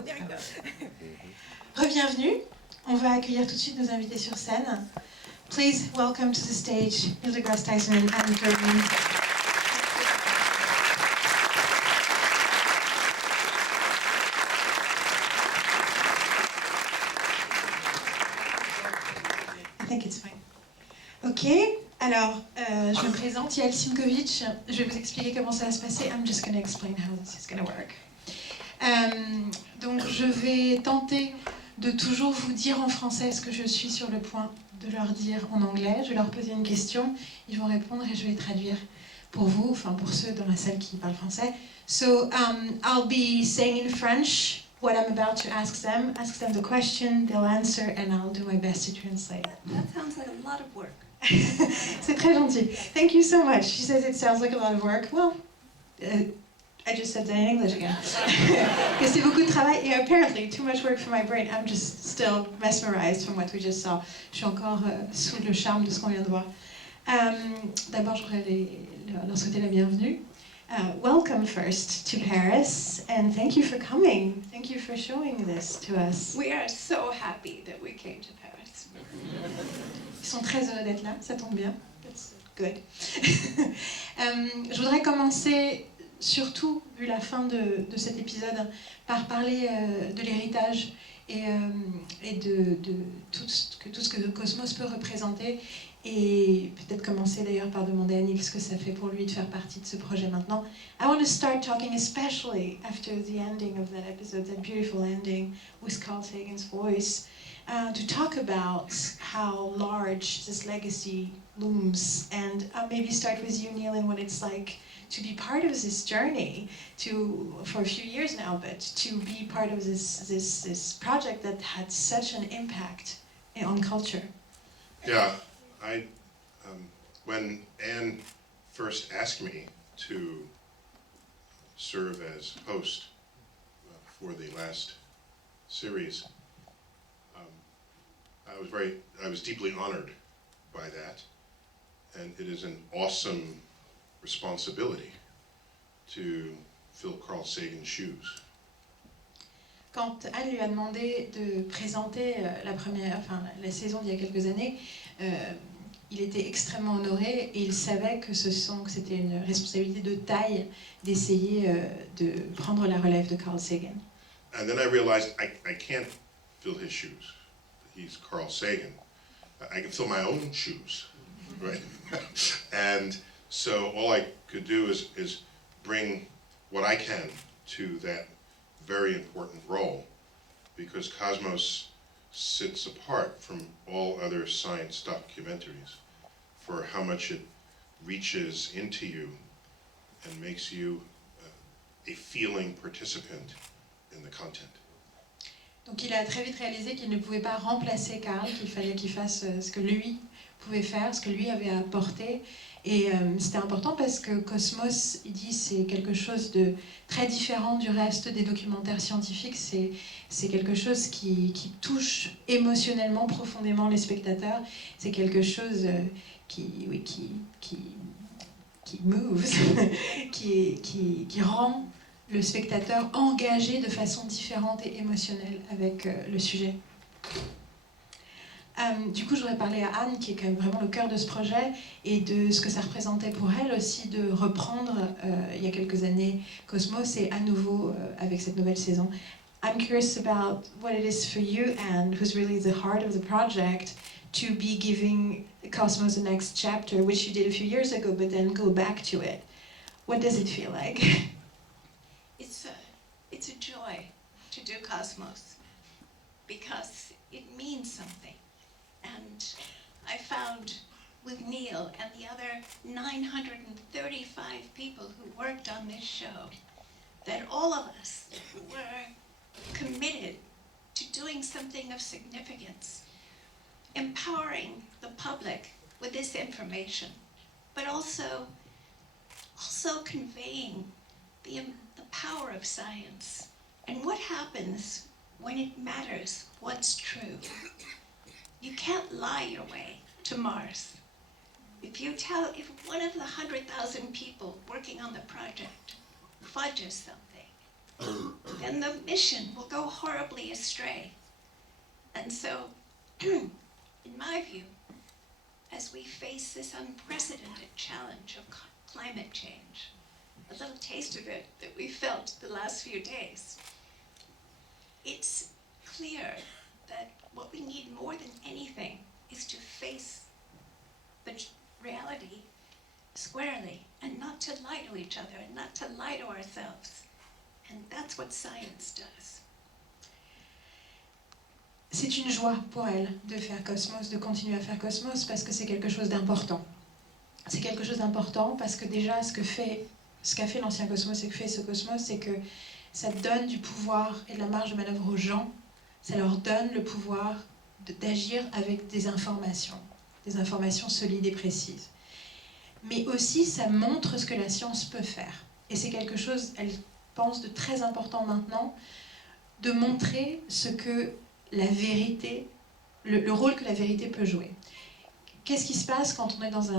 Oh, there you go. Bienvenue. On va accueillir tout de suite nos invités sur scène. Please welcome to the stage Neil deGrasse Tyson and Anne Turing. I think it's fine. Ok, alors je me présente, Yael Simkovitch. Je vais vous expliquer comment ça va se passer. I'm just going to explain how this is going to work. Donc je vais tenter de toujours vous dire en français ce que je suis sur le point de leur dire en anglais. Je vais leur poser une question, ils vont répondre et je vais traduire pour vous, enfin pour ceux dans la salle qui parlent français. So I'll be saying in French what I'm about to ask them the question, they'll answer, and I'll do my best to translate. That sounds like a lot of work. C'est très gentil. Thank you so much. She says it sounds like a lot of work. Well, I just said that in English again. Que c'est beaucoup de travail et apparently too much work for my brain. I'm just still mesmerized from what we just saw. Je suis encore sous le charme de ce qu'on vient de voir. D'abord, je voudrais leur souhaiter la bienvenue. Welcome first to Paris, and thank you for coming. Thank you for showing this to us. We are so happy that we came to Paris. Ils sont très heureux d'être là, ça tombe bien. That's good. Je voudrais commencer, surtout vu la fin de cet épisode, par parler de l'héritage et de tout ce que le Cosmos peut représenter. Et peut-être commencer d'ailleurs par demander à Neil ce que ça fait pour lui de faire partie de ce projet maintenant. I want to start talking especially after the ending of that episode, that beautiful ending with Carl Sagan's voice, to talk about how large this legacy looms, and maybe start with you, Neil, and what it's like to be part of this journey for a few years now, but to be part of this project that had such an impact on culture. Yeah. When Anne first asked me to serve as host for the last series, I was deeply honored by that, and it is an awesome responsibility to fill Carl Sagan's shoes. Quand Anne lui a demandé de présenter la saison d'il y a quelques années, il était extrêmement honoré et il savait que c'était une responsabilité de taille d'essayer de prendre la relève de Carl Sagan. And then I realized I can't fill his shoes. He's Carl Sagan. I can fill my own shoes, right? And so all I could do is bring what I can to that very important role, because Cosmos sits apart from all other science documentaries for how much it reaches into you and makes you a feeling participant in the content. Donc il a très vite réalisé qu'il ne pouvait pas remplacer Carl, qu'il fallait qu'il fasse ce que lui pouvait faire, ce que lui avait à apporter. Et c'était important parce que Cosmos, il dit, c'est quelque chose de très différent du reste des documentaires scientifiques. C'est quelque chose qui touche émotionnellement profondément les spectateurs. C'est quelque chose qui moves, qui rend le spectateur engagé de façon différente et émotionnelle avec le sujet. Du coup, je voudrais parler à Anne, qui est quand même vraiment le cœur de ce projet, et de ce que ça représentait pour elle aussi de reprendre, il y a quelques années, Cosmos, et à nouveau avec cette nouvelle saison. I'm curious about what it is for you, Anne, who's really the heart of the project, to be giving Cosmos the next chapter, which you did a few years ago, but then go back to it. What does it feel like? It's a joy to do Cosmos, because it means something. And I found with Neil and the other 935 people who worked on this show that all of us were committed to doing something of significance, empowering the public with this information, but also conveying the power of science and what happens when it matters what's true. You can't lie your way to Mars. If one of the 100,000 people working on the project fudges something, then the mission will go horribly astray. And so, in my view, as we face this unprecedented challenge of climate change, a little taste of it that we felt the last few days, it's clear that what we need more than anything is to face the reality squarely and not to lie to each other and not to lie to ourselves. And that's what science does. C'est une joie pour elle de faire Cosmos, de continuer à faire Cosmos, parce que c'est quelque chose d'important. C'est quelque chose d'important parce que déjà, ce qu'a fait l'ancien Cosmos et que fait ce Cosmos, c'est que ça donne du pouvoir et de la marge de manœuvre aux gens. Ça leur donne le pouvoir d'agir avec des informations solides et précises. Mais aussi, ça montre ce que la science peut faire. Et c'est quelque chose, elle pense, de très important maintenant, de montrer ce que la vérité, le rôle que la vérité peut jouer. Qu'est-ce qui se passe quand on est dans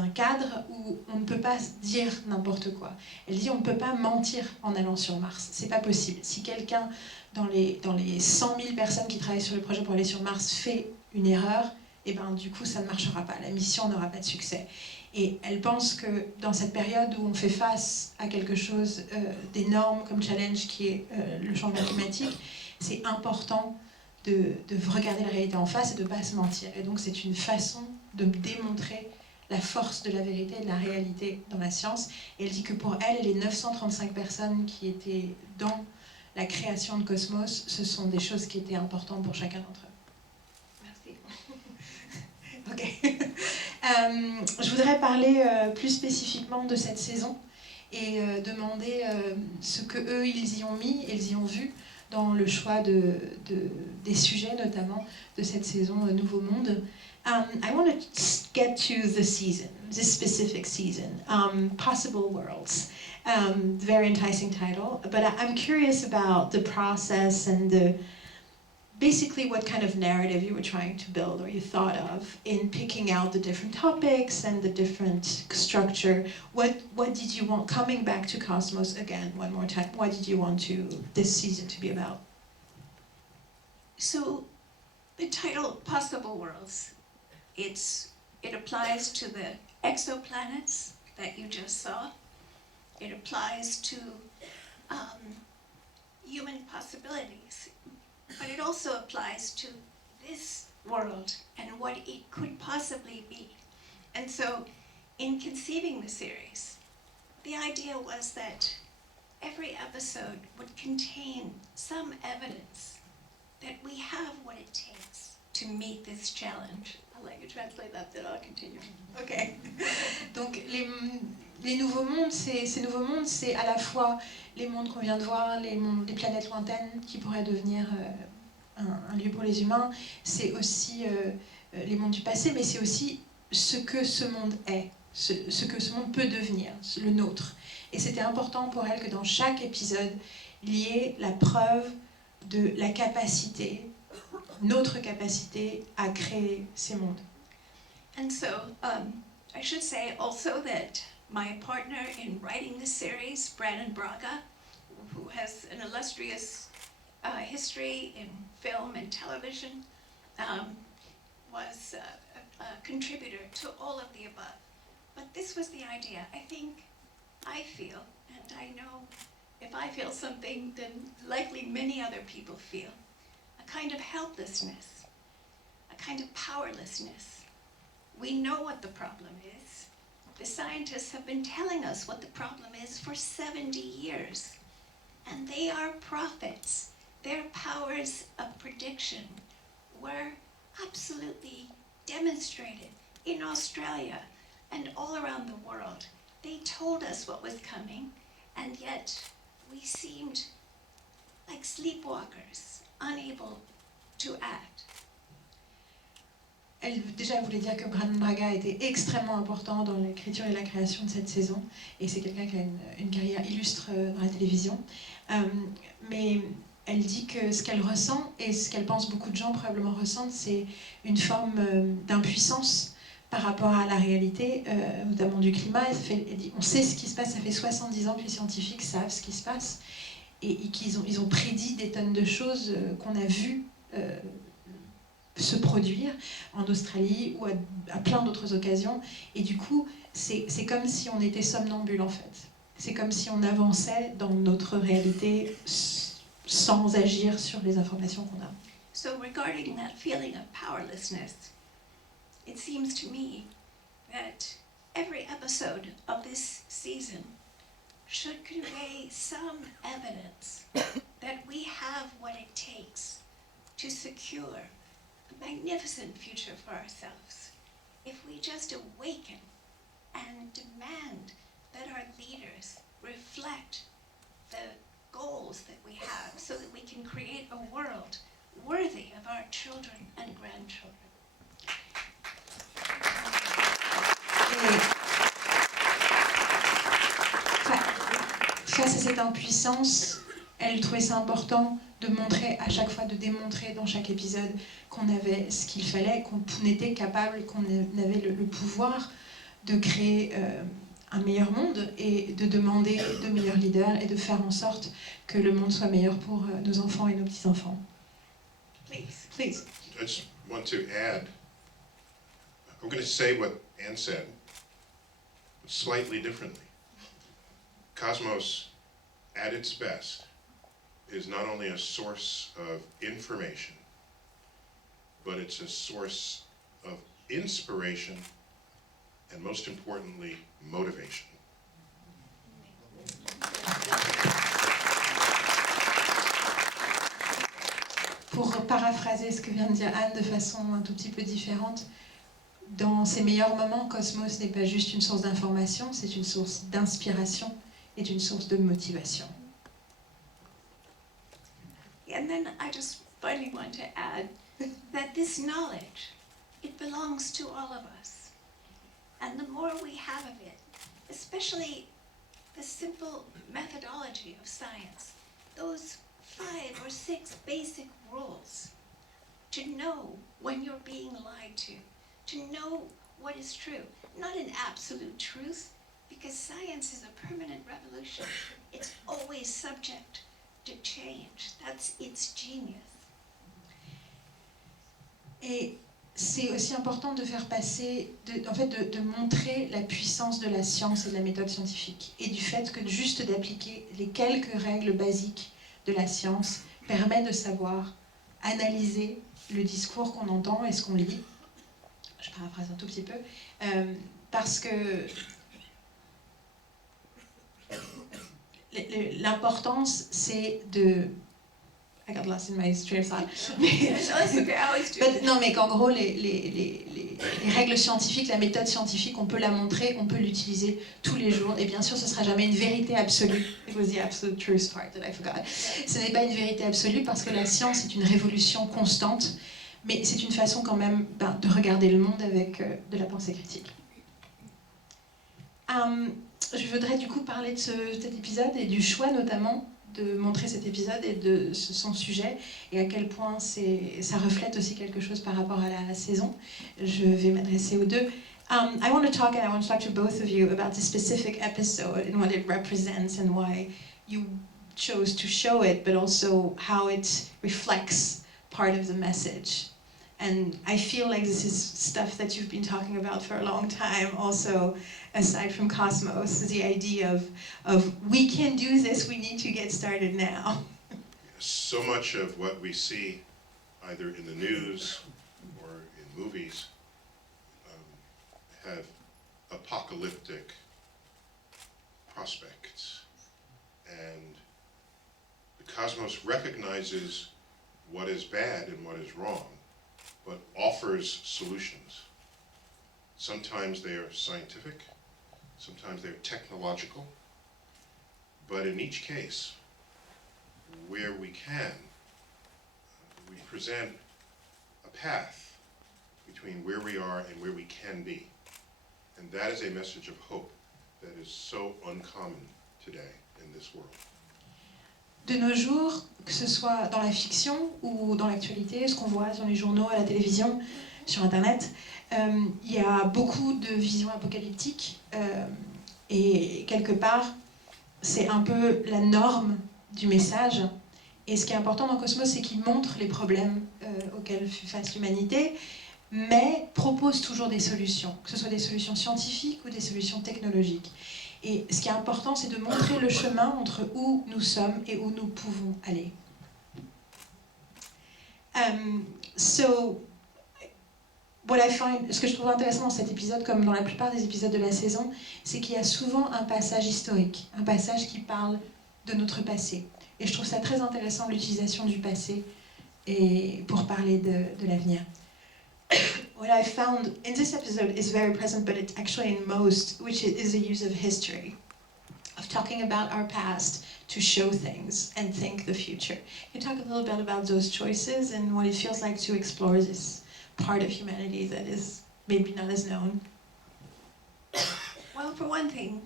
un cadre où on ne peut pas dire n'importe quoi? Elle dit on ne peut pas mentir en allant sur Mars, c'est pas possible. Si quelqu'un dans les 100 000 personnes qui travaillent sur le projet pour aller sur Mars fait une erreur, et ben du coup ça ne marchera pas, la mission n'aura pas de succès. Et elle pense que dans cette période où on fait face à quelque chose d'énorme comme challenge qui est le changement climatique, c'est important de regarder la réalité en face et de ne pas se mentir. Et donc c'est une façon de démontrer la force de la vérité et de la réalité dans la science. Et elle dit que pour elle et les 935 personnes qui étaient dans la création de Cosmos, ce sont des choses qui étaient importantes pour chacun d'entre eux. Merci. Ok. Je voudrais parler plus spécifiquement de cette saison et demander ce que eux ils y ont mis, ils y ont vu dans le choix des sujets, notamment de cette saison Nouveau Monde. I want to get to the season, this specific season, Possible Worlds. Very enticing title, but I'm curious about the process and basically what kind of narrative you were trying to build or you thought of in picking out the different topics and the different structure. What did you want, coming back to Cosmos again one more time, what did you want this season to be about? So the title Possible Worlds, it applies to the exoplanets that you just saw. It applies to human possibilities. But it also applies to this world and what it could possibly be. And so, in conceiving the series, the idea was that every episode would contain some evidence that we have what it takes to meet this challenge. I'll let you translate that, then I'll continue. Ok. Donc les nouveaux mondes, ces nouveaux mondes, c'est à la fois les mondes qu'on vient de voir, les planètes lointaines qui pourraient devenir un lieu pour les humains. C'est aussi les mondes du passé, mais c'est aussi ce que ce monde est, ce que ce monde peut devenir, le nôtre. Et c'était important pour elle que dans chaque épisode, il y ait la preuve de la capacité, notre capacité à créer ces mondes. And so, I should say also that my partner in writing this series, Brandon Braga, who has an illustrious history in film and television, was a contributor to all of the above. But this was the idea. I feel, and I know if I feel something, then likely many other people feel, a kind of helplessness, a kind of powerlessness. We know what the problem is. The scientists have been telling us what the problem is for 70 years. And they are prophets. Their powers of prediction were absolutely demonstrated in Australia and all around the world. They told us what was coming, and yet we seemed like sleepwalkers, unable to act. Elle voulait dire que Brandon Braga était extrêmement important dans l'écriture et la création de cette saison, et c'est quelqu'un qui a une carrière illustre dans la télévision. Mais elle dit que ce qu'elle ressent, et ce qu'elle pense beaucoup de gens probablement ressentent, c'est une forme d'impuissance par rapport à la réalité, notamment du climat. Elle dit, on sait ce qui se passe, ça fait 70 ans que les scientifiques savent ce qui se passe, et qu'ils ont prédit des tonnes de choses qu'on a vues se produire en Australie ou à plein d'autres occasions. Et du coup, c'est comme si on était somnambule en fait. C'est comme si on avançait dans notre réalité sans agir sur les informations qu'on a. So regarding that feeling of powerlessness, it seems to me that every episode of this season should convey some evidence that we have what it takes to secure a magnificent future for ourselves. If we just awaken and demand that our leaders reflect the goals that we have so that we can create a world worthy of our children and grandchildren. Face à cette impuissance, elle trouvait ça important de montrer à chaque fois, de démontrer dans chaque épisode qu'on avait ce qu'il fallait, qu'on était capable, qu'on avait le pouvoir de créer un meilleur monde et de demander de meilleurs leaders et de faire en sorte que le monde soit meilleur pour nos enfants et nos petits-enfants. Please. Please. I just want to add, I'm going to say what Anne said, but slightly differently. Cosmos, at its best, is not only a source of information, but it's a source of inspiration and, most importantly, motivation. Pour paraphraser ce que vient de dire Anne de façon un tout petit peu différente, dans ses meilleurs moments, Cosmos n'est pas juste une source d'information, c'est une source d'inspiration et une source de motivation. And then I just finally want to add that this knowledge, it belongs to all of us. And the more we have of it, especially the simple methodology of science, those 5 or 6 basic rules, to know when you're being lied to know what is true. Not an absolute truth, because science is a permanent revolution. It's always subject to change. That's its genius. Et c'est aussi important de faire passer, de montrer la puissance de la science et de la méthode scientifique, et du fait que juste d'appliquer les quelques règles basiques de la science permet de savoir analyser le discours qu'on entend et ce qu'on lit. Je paraphrase un tout petit peu, parce que l'importance, c'est de... I got lost in my train of thought. Non, mais qu'en gros, les règles scientifiques, la méthode scientifique, on peut la montrer, on peut l'utiliser tous les jours. Et bien sûr, ce ne sera jamais une vérité absolue. It was the absolute truth part that I forgot. Ce n'est pas une vérité absolue parce que la science est une révolution constante, mais c'est une façon quand même de regarder le monde avec de la pensée critique. Je voudrais du coup parler de cet épisode et du choix notamment de montrer cet épisode et de son sujet et à quel point ça reflète aussi quelque chose par rapport à la saison. Je vais m'adresser aux deux. I want to talk to both of you about this specific episode and what it represents and why you chose to show it, but also how it reflects part of the message. And I feel like this is stuff that you've been talking about for a long time also, aside from Cosmos, the idea of we can do this, we need to get started now. So much of what we see, either in the news or in movies, have apocalyptic prospects. And the Cosmos recognizes what is bad and what is wrong, but offers solutions. Sometimes they are scientific, sometimes they're technological, but in each case, where we can, we present a path between where we are and where we can be. And that is a message of hope that is so uncommon today in this world. De nos jours, que ce soit dans la fiction ou dans l'actualité, ce qu'on voit sur les journaux, à la télévision, sur Internet, il y a beaucoup de visions apocalyptiques et quelque part, c'est un peu la norme du message. Et ce qui est important dans Cosmos, c'est qu'il montre les problèmes auxquels fait face l'humanité, mais propose toujours des solutions, que ce soit des solutions scientifiques ou des solutions technologiques. Et ce qui est important, c'est de montrer le chemin entre où nous sommes et où nous pouvons aller. Ce que je trouve intéressant dans cet épisode, comme dans la plupart des épisodes de la saison, c'est qu'il y a souvent un passage historique, un passage qui parle de notre passé. Et je trouve ça très intéressant, l'utilisation du passé et pour parler de l'avenir. What I found in this episode is very present, but it's actually in most, which is the use of history, of talking about our past to show things and think the future. Can you talk a little bit about those choices and what it feels like to explore this part of humanity that is maybe not as known? Well, for one thing,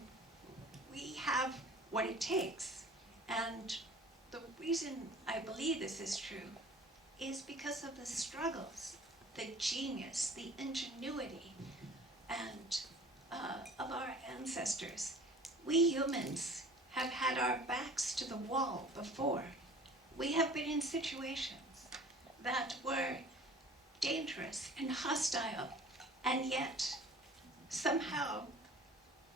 we have what it takes. And the reason I believe this is true is because of the struggles, the genius, the ingenuity, and of our ancestors. We humans have had our backs to the wall before. We have been in situations that were dangerous and hostile, and yet somehow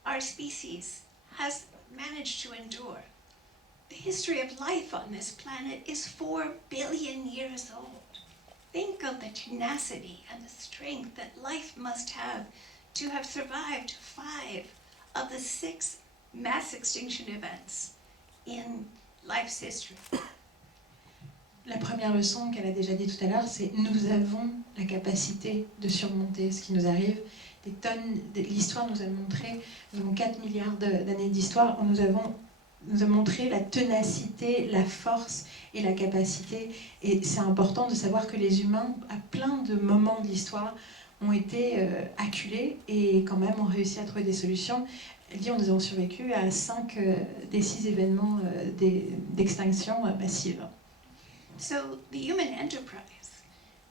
our species has managed to endure. The history of life on this planet is 4 billion years old. Think of the tenacity and the strength that life must have to have survived 5 of the 6 mass extinction events in life's history. La première leçon qu'elle a déjà dit tout à l'heure, c'est nous avons la capacité de surmonter ce qui nous arrive. Des tonnes, l'histoire nous a montré, nous avons 4 milliards d'années d'histoire, nous a montré la ténacité, la force et la capacité. Et c'est important de savoir que les humains, à plein de moments de l'histoire, ont été acculés et quand même ont réussi à trouver des solutions. Elle dit nous avons survécu à 5 des 6 événements d'extinction massive. So the human enterprise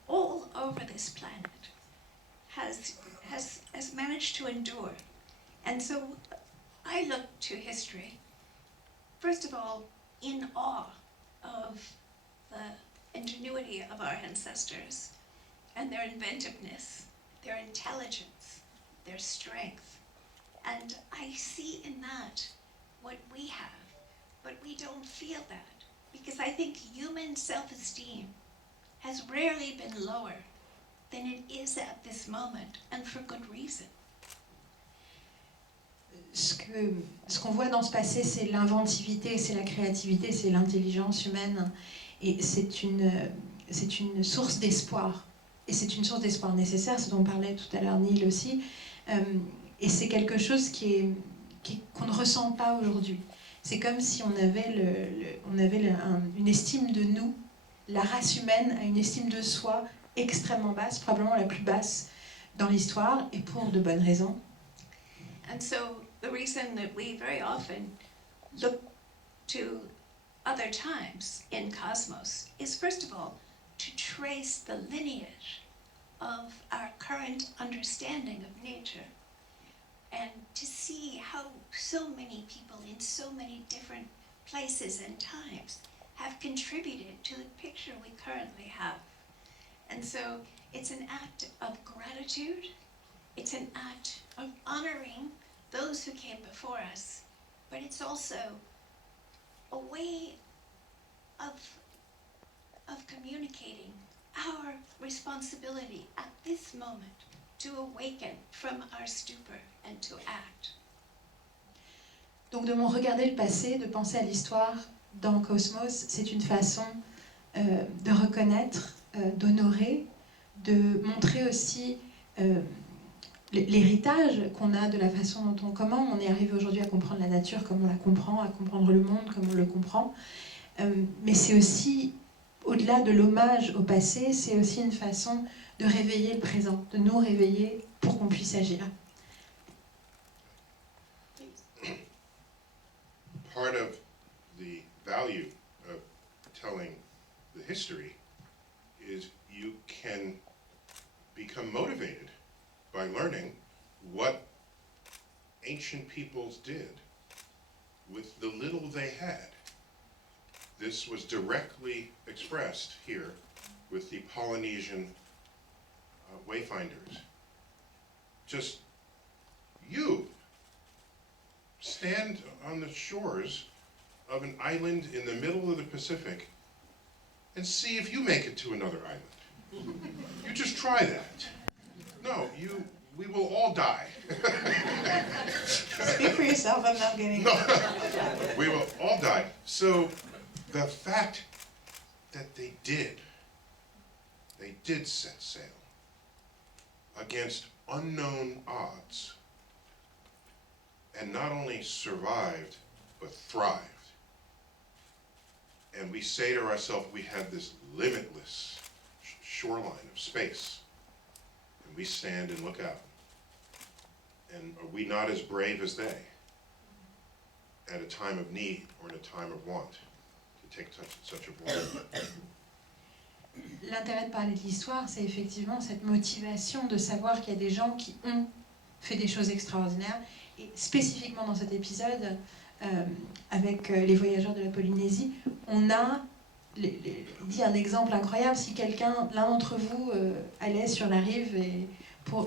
all over this planet has managed to endure. And so I look to history, first of all, in awe of the ingenuity of our ancestors and their inventiveness, their intelligence, their strength. And I see in that what we have, but we don't feel that. Because I think human self-esteem has rarely been lower than it is at this moment, and for good reason. Ce qu'on voit dans ce passé, c'est l'inventivité, c'est la créativité, c'est l'intelligence humaine. Et c'est une source d'espoir. Et c'est une source d'espoir nécessaire, ce dont parlait tout à l'heure Neil aussi. Et c'est quelque chose qu'on ne ressent pas aujourd'hui. C'est comme si on avait, une estime de nous. La race humaine a une estime de soi extrêmement basse, probablement la plus basse dans l'histoire, et pour de bonnes raisons. And so the reason that we very often look to other times in Cosmos is, first of all, to trace the lineage of our current understanding of nature, and to see how so many people in so many different places and times have contributed to the picture we currently have. And so it's an act of gratitude, it's an act of honoring those who came before us, but it's also a way of communicating our responsibility at this moment to awaken from our stupor and to act. Donc de regarder le passé, de penser à l'histoire dans Cosmos, c'est une façon de reconnaître, d'honorer, de montrer aussi l'héritage qu'on a de la façon dont comment on est arrivé aujourd'hui à comprendre la nature, comme on la comprend, à comprendre le monde comme on le comprend. Mais c'est aussi, au-delà de l'hommage au passé, c'est aussi une façon de réveiller le présent, de nous réveiller pour qu'on puisse agir. Part of the value of telling the history is you can become motivated by learning what ancient peoples did with the little they had. this was directly expressed here with the Polynesian wayfinders. Just you stand on the shores of an island in the middle of the Pacific and see if you make it to another island. You just try that. No, we will all die. Speak for yourself, I'm not getting No, we will all die. So the fact that they did set sail against unknown odds and not only survived, but thrived. And we say to ourselves, we have this limitless shoreline of space, and we stand and look out. And are we not as brave as they at a time of need or in a time of want to take such a voyage? L'intérêt de parler de l'histoire, c'est effectivement cette motivation de savoir qu'il y a des gens qui ont fait des choses extraordinaires. Et spécifiquement dans cet épisode, avec les voyageurs de la Polynésie, on a dit un exemple incroyable. Si l'un d'entre vous allait sur la rive et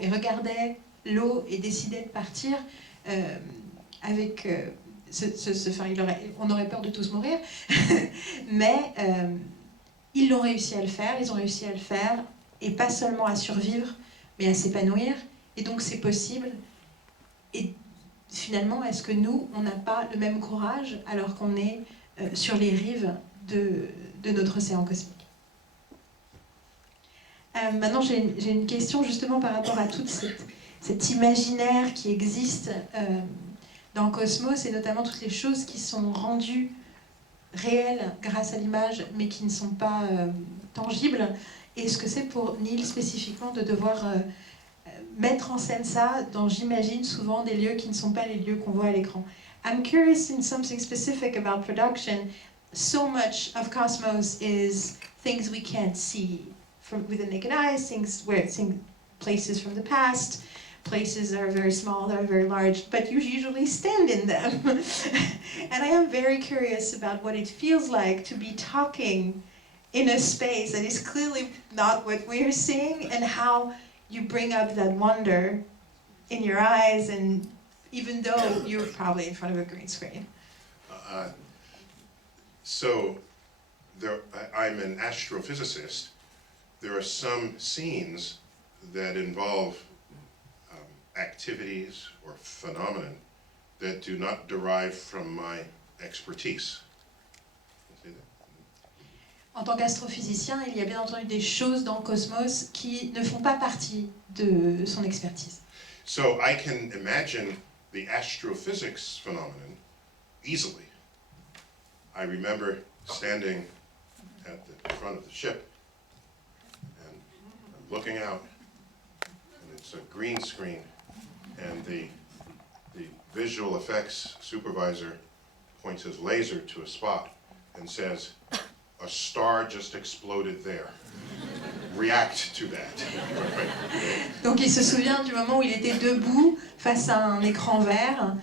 regardait l'eau et décidait de partir, on aurait peur de tous mourir, mais ils l'ont réussi à le faire, ils ont réussi à le faire, et pas seulement à survivre, mais à s'épanouir, et donc c'est possible. Et finalement, est-ce que nous, on n'a pas le même courage alors qu'on est sur les rives de notre océan cosmique? Maintenant, j'ai une question justement par rapport à tout cet imaginaire qui existe dans Cosmos, et notamment toutes les choses qui sont rendues réelles grâce à l'image, mais qui ne sont pas tangibles. Et ce que c'est pour Neil spécifiquement de devoir mettre en scène ça dans, j'imagine, souvent des lieux qui ne sont pas les lieux qu'on voit à l'écran. I'm curious in something specific about production. So much of Cosmos is things we can't see with the naked eye, places from the past, places that are very small, that are very large, but you usually stand in them. And I am very curious about what it feels like to be talking in a space that is clearly not what we're seeing, and how you bring up that wonder in your eyes, and even though you're probably in front of a green screen. So I'm an astrophysicist. There are some scenes that involve activities or phenomena that do not derive from my expertise. En tant qu'astrophysicien, il y a bien entendu des choses dans Cosmos qui ne font pas partie de son expertise. So I can imagine the astrophysics phenomenon easily. I remember standing at the front of the ship and I'm looking out, and it's a green screen, and the visual effects supervisor points his laser to a spot and says, "A star just exploded there. React to that." Donc il se souvient du moment où il était debout face à un écran vert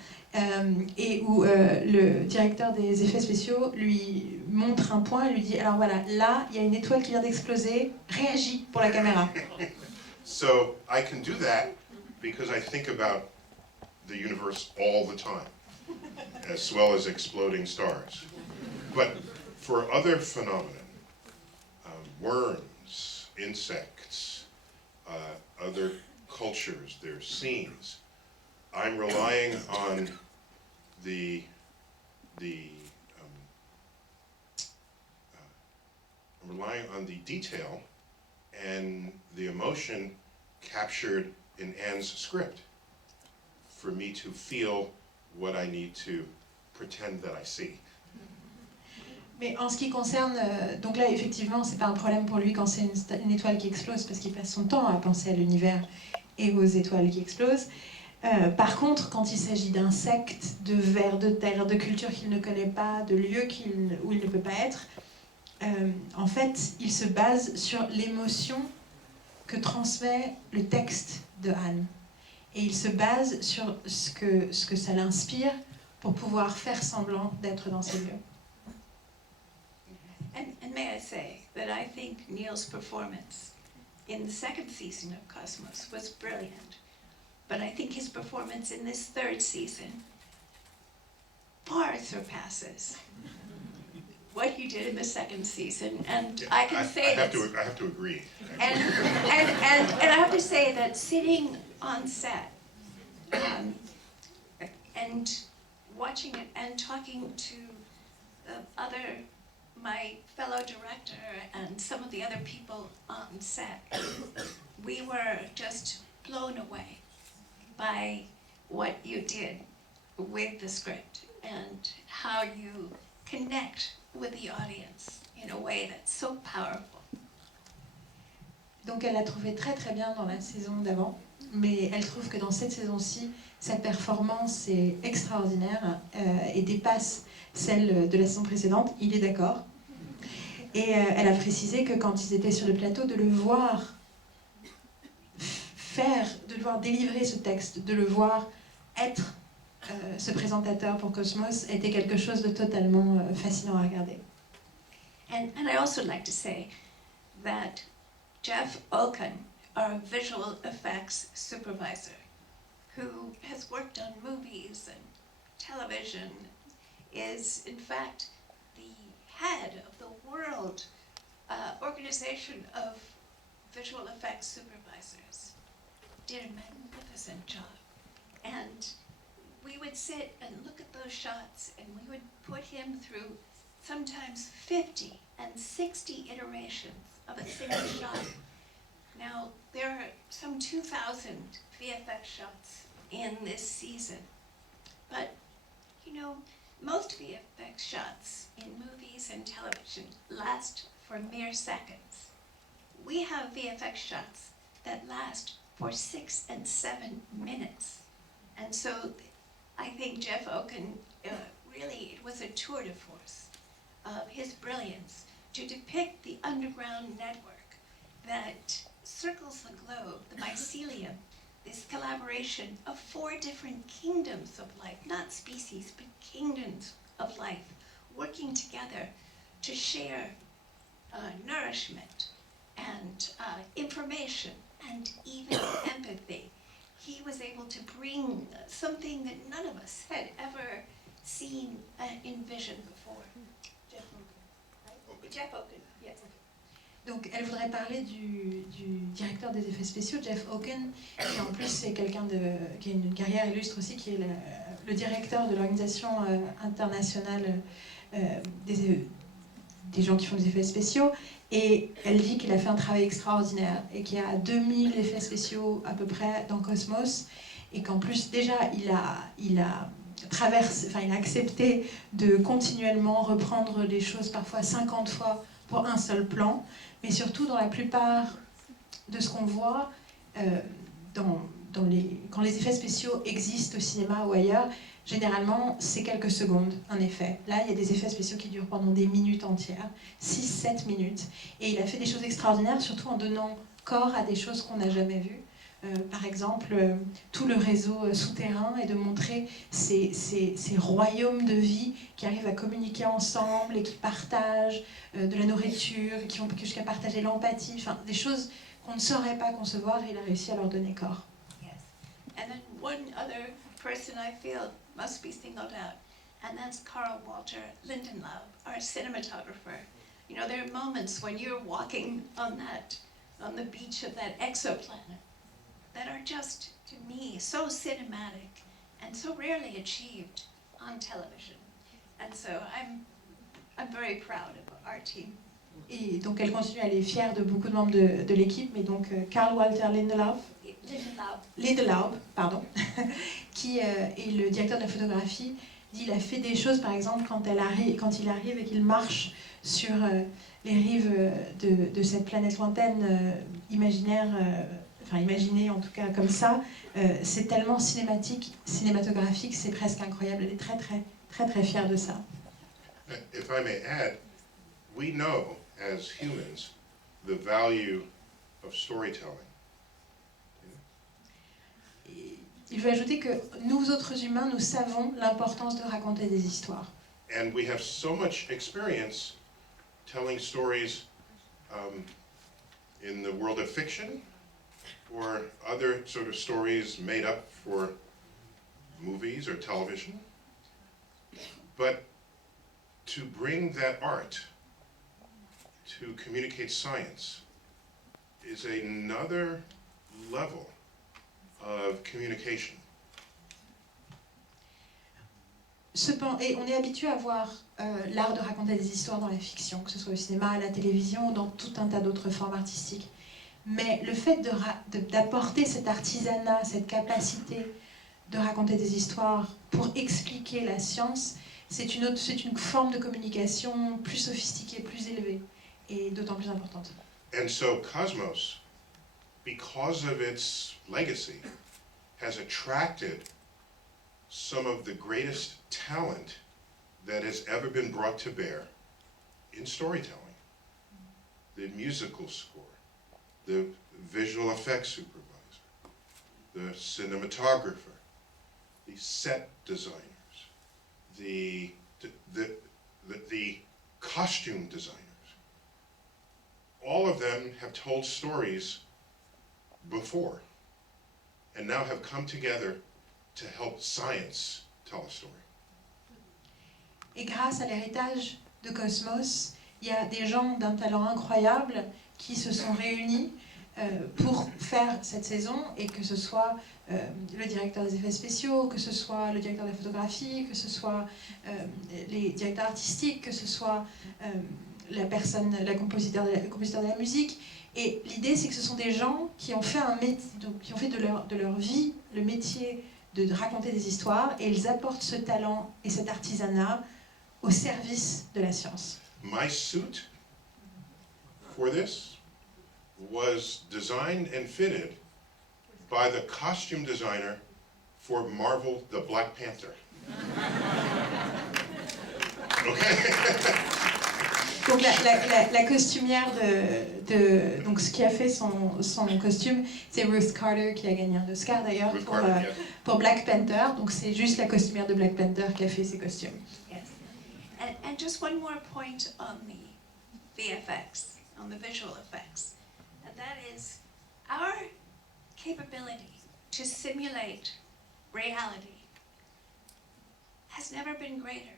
et où le directeur des effets spéciaux lui montre un point et lui dit, alors voilà, là il y a une étoile qui vient d'exploser, réagis pour la caméra. So I can do that because I think about the universe all the time, as well as exploding stars. But for other phenomena, worms, insects, other cultures, their scenes, I'm relying on I'm relying on the detail and the emotion captured in Anne's script for me to feel what I need to pretend that I see. Mais en ce qui concerne, donc là effectivement c'est pas un problème pour lui quand c'est une étoile qui explose, parce qu'il passe son temps à penser à l'univers et aux étoiles qui explosent. Par contre, quand il s'agit d'insectes, de vers de terre, de cultures qu'il ne connaît pas, de lieux où il ne peut pas être, en fait, il se base sur l'émotion que transmet le texte de Anne. Et il se base sur ce que ça l'inspire pour pouvoir faire semblant d'être dans ces lieux. And may I say that I think Neil's performance in the second season of Cosmos was brilliant, but I think his performance in this third season far surpasses what he did in the second season, and I can say I have to agree. and I have to say that sitting on set and watching it and talking to my fellow director and some of the other people on set, we were just blown away by what you did with the script and how you connect with the audience in a way that's so powerful. Donc elle l'a trouvé très très bien dans la saison d'avant, mais elle trouve que dans cette saison-ci, sa performance est extraordinaire et dépasse celle de la saison précédente. Il est d'accord. Et elle a précisé que quand ils étaient sur le plateau, de le voir faire, de le voir délivrer ce texte, de le voir être ce présentateur pour Cosmos était quelque chose de totalement fascinant à regarder. And I also like to say that Jeff Oken, our visual effects supervisor, who has worked on movies and television, is in fact the head of the world organization of visual effects supervisors. Did a magnificent job. And we would sit and look at those shots and we would put him through sometimes 50 and 60 iterations of a single shot. Now, there are some 2,000 VFX shots in this season, but you know, most VFX shots in movies and television last for mere seconds. We have VFX shots that last for 6 and 7 minutes. And so I think Jeff Oken, really, it was a tour de force of his brilliance to depict the underground network that circles the globe, the mycelium, this collaboration of 4 different kingdoms of life, not species, but kingdoms of life, working together to share nourishment and information and even empathy. He was able to bring something that none of us had ever seen in vision before. Jeff Oken, right? Jeff Oken, yes. Donc elle voudrait parler du directeur des effets spéciaux, Jeff Oken, qui en plus est quelqu'un qui a une carrière illustre aussi, qui est le directeur de l'organisation internationale des gens qui font des effets spéciaux. Et elle dit qu'il a fait un travail extraordinaire et qu'il y a 2000 effets spéciaux à peu près dans Cosmos et qu'en plus déjà il a accepté de continuellement reprendre les choses parfois 50 fois pour un seul plan, mais surtout dans la plupart de ce qu'on voit quand les effets spéciaux existent au cinéma ou ailleurs, généralement c'est quelques secondes un effet. Là il y a des effets spéciaux qui durent pendant des minutes entières, 6-7 minutes, et il a fait des choses extraordinaires, surtout en donnant corps à des choses qu'on n'a jamais vues. Par exemple, tout le réseau souterrain, et de montrer ces royaumes de vie qui arrivent à communiquer ensemble et qui partagent de la nourriture, qui ont jusqu'à partager l'empathie, enfin des choses qu'on ne saurait pas concevoir, et il a réussi à leur donner corps. Yes. And then one other person I feel must be singled out, and that's Carl Walter Lindenlaub, our cinematographer. You know, there are moments when you're walking on the beach of that exoplanet that are just, to me, so cinematic and so rarely achieved on television. And so I'm very proud of our team. Et donc elle continue, elle est fière de beaucoup de membres de l'équipe, mais donc Carl Walter Lindenlaub, pardon, qui est le directeur de la photographie, dit il a fait des choses, par exemple, quand il arrive et qu'il marche sur les rives de cette planète lointaine imaginaire, imaginée en tout cas comme ça, c'est tellement cinématographique, c'est presque incroyable. Elle est très très très très fière de ça. If I may add, we know as humans the value of storytelling. Il veut ajouter que nous autres humains, nous savons l'importance de raconter des histoires. And we have so much experience telling stories in the world of fiction, or other sort of stories made up for movies or television, but to bring that art to communicate science is another level of communication. Et on est habitué à voir l'art de raconter des histoires dans la fiction, que ce soit au cinéma, à la télévision, ou dans tout un tas d'autres formes artistiques. Mais le fait d'apporter cet artisanat, cette capacité de raconter des histoires pour expliquer la science, c'est une forme de communication plus sophistiquée, plus élevée, et d'autant plus importante. And so Cosmos, because of its legacy, has attracted some of the greatest talent that has ever been brought to bear in storytelling. The musical score, the visual effects supervisor, the cinematographer, the set designers, the costume designers. All of them have told stories before and now have come together to help science tell a story. Et grâce à l'héritage de Cosmos, il y a des gens d'un talent incroyable qui se sont réunis pour faire cette saison, et que ce soit le directeur des effets spéciaux, que ce soit le directeur de la photographie, que ce soit les directeurs artistiques, que ce soit le compositeur de la musique. Et l'idée, c'est que ce sont des gens qui ont fait qui ont fait de leur vie le métier de raconter des histoires, et ils apportent ce talent et cet artisanat au service de la science. My suit for this was designed and fitted by the costume designer for Marvel, the Black Panther. Okay? Donc la costumière donc ce qui a fait son costume, c'est Ruth Carter, qui a gagné un Oscar d'ailleurs pour Black Panther. Donc c'est juste la costumière de Black Panther qui a fait ses costumes. Yes. And just one more point on the VFX, on the visual effects. And that is our capability to simulate reality has never been greater.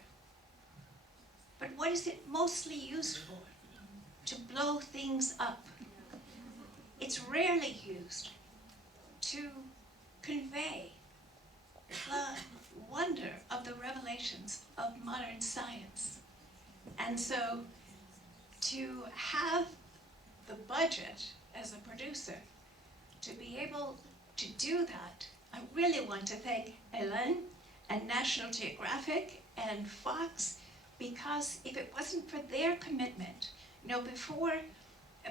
But what is it mostly used for? To blow things up. It's rarely used to convey the wonder of the revelations of modern science. And so to have the budget as a producer to be able to do that, I really want to thank Hélène and National Geographic and Fox, because if it wasn't for their commitment,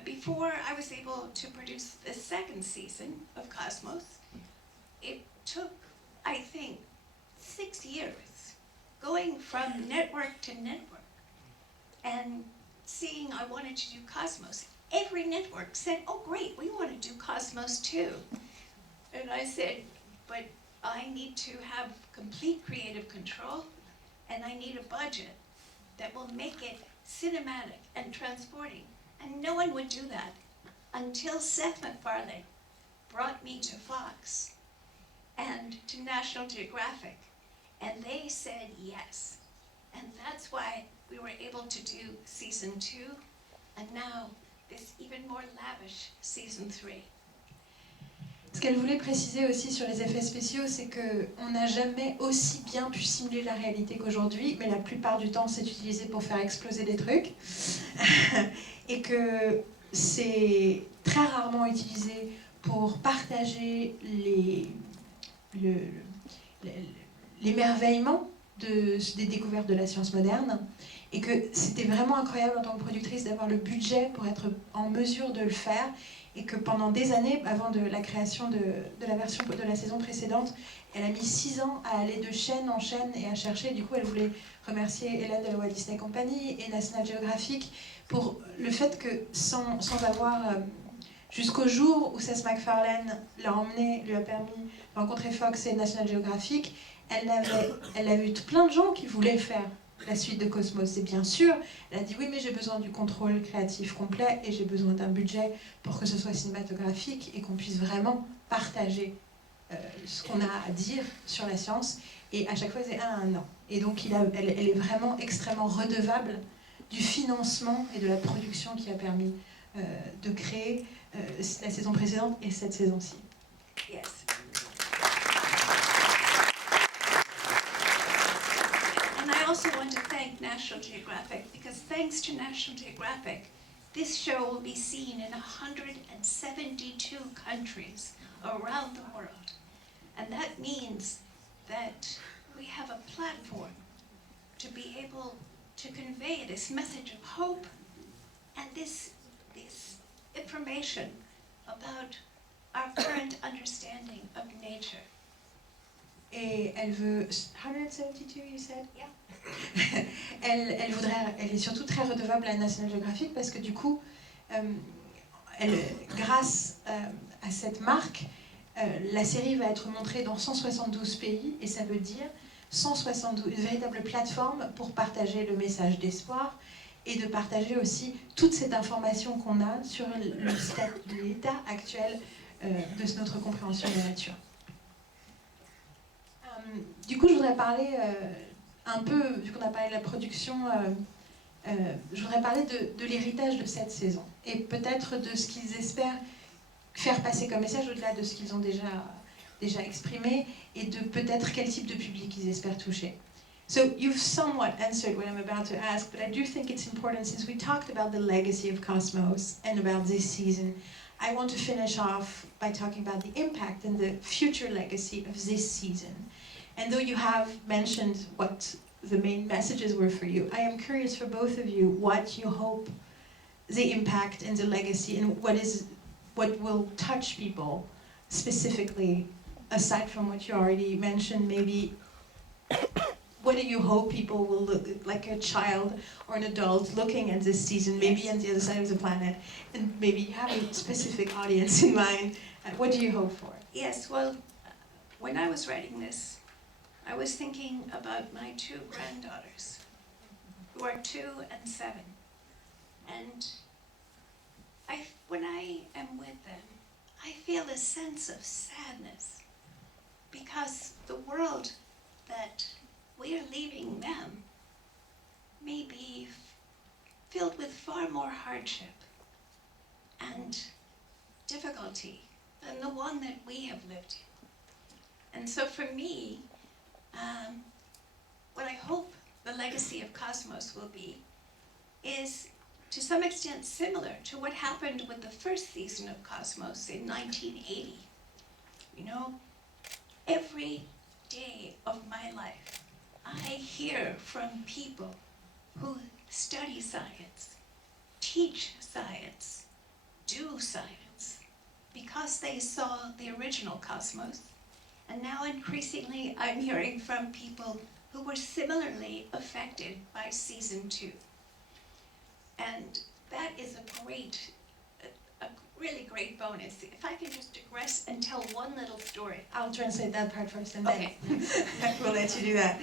before I was able to produce the second season of Cosmos, it took, I think, 6 years, going from network to network, and seeing I wanted to do Cosmos. Every network said, oh great, we want to do Cosmos too. And I said, but I need to have complete creative control, and I need a budget that will make it cinematic and transporting. And no one would do that until Seth MacFarlane brought me to Fox and to National Geographic, and they said yes. And that's why we were able to do season 2, and now this even more lavish season 3. Ce qu'elle voulait préciser aussi sur les effets spéciaux, c'est qu'on n'a jamais aussi bien pu simuler la réalité qu'aujourd'hui, mais la plupart du temps c'est utilisé pour faire exploser des trucs, et que c'est très rarement utilisé pour partager l'émerveillement des découvertes de la science moderne, et que c'était vraiment incroyable en tant que productrice d'avoir le budget pour être en mesure de le faire, et que pendant des années, avant de la création de la version de la saison précédente, elle a mis 6 ans à aller de chaîne en chaîne et à chercher. Du coup, elle voulait remercier Hélène de la Walt Disney Company et National Geographic pour le fait que sans avoir... jusqu'au jour où Seth MacFarlane l'a emmené, lui a permis de rencontrer Fox et National Geographic, elle avait plein de gens qui voulaient faire la suite de Cosmos. Et bien sûr, elle a dit oui, mais j'ai besoin du contrôle créatif complet et j'ai besoin d'un budget pour que ce soit cinématographique et qu'on puisse vraiment partager ce qu'on a à dire sur la science. Et à chaque fois, c'est un an. Et donc, elle est vraiment extrêmement redevable du financement et de la production qui a permis de créer la saison précédente et cette saison-ci. Yes. And I also want to thank National Geographic, because thanks to National Geographic, this show will be seen in 172 countries around the world. And that means that we have a platform to be able to convey this message of hope and this information about our current understanding of nature. Et elle veut... 172, you said? Yeah. Elle est surtout très redevable à National Geographic parce que du coup, grâce à cette marque, la série va être montrée dans 172 pays et ça veut dire 172, une véritable plateforme pour partager le message d'espoir et de partager aussi toute cette information qu'on a sur l'état actuel de notre compréhension de la nature. Du coup, je voudrais parler un peu, vu qu'on a parlé de la production, je voudrais parler de l'héritage de cette saison et peut-être de ce qu'ils espèrent faire passer comme message au-delà de ce qu'ils ont déjà exprimé et de peut-être quel type de public ils espèrent toucher. So you've somewhat answered what I'm about to ask, but I do think it's important, since we talked about the legacy of Cosmos and about this season, I want to finish off by talking about the impact and the future legacy of this season. And though you have mentioned what the main messages were for you, I am curious for both of you what you hope the impact and the legacy and what will touch people specifically, aside from what you already mentioned. Maybe what do you hope people will look like, a child or an adult looking at this season, maybe on the other side of the planet, and maybe you have a specific audience in mind. What do you hope for? Yes, well, when I was writing this, I was thinking about my two granddaughters, who are 2 and 7. And when I am with them, I feel a sense of sadness, because the world that we are leaving them may be filled with far more hardship and difficulty than the one that we have lived in. And so for me, what I hope the legacy of Cosmos will be is to some extent similar to what happened with the first season of Cosmos in 1980. You know, every day of my life, I hear from people who study science, teach science, do science, because they saw the original Cosmos. And now increasingly I'm hearing from people who were similarly affected by season 2. And that is a really great bonus. If I can just digress and tell one little story. I'll translate that part first and then Okay. we'll let you do that.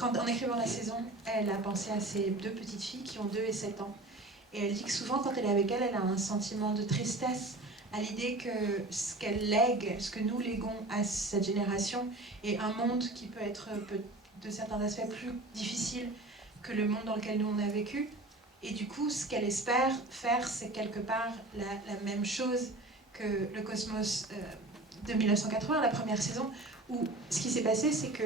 En écrivant la saison, elle a pensé à ses 2 petites filles qui ont 2 et 7 ans. Et elle dit que souvent quand elle est avec elles, elle a un sentiment de tristesse à l'idée que ce qu'elle lègue, ce que nous léguons à cette génération, est un monde qui peut être de certains aspects plus difficile que le monde dans lequel nous on a vécu. Et du coup, ce qu'elle espère faire, c'est quelque part la même chose que le Cosmos de 1980, la première saison, où ce qui s'est passé, c'est que,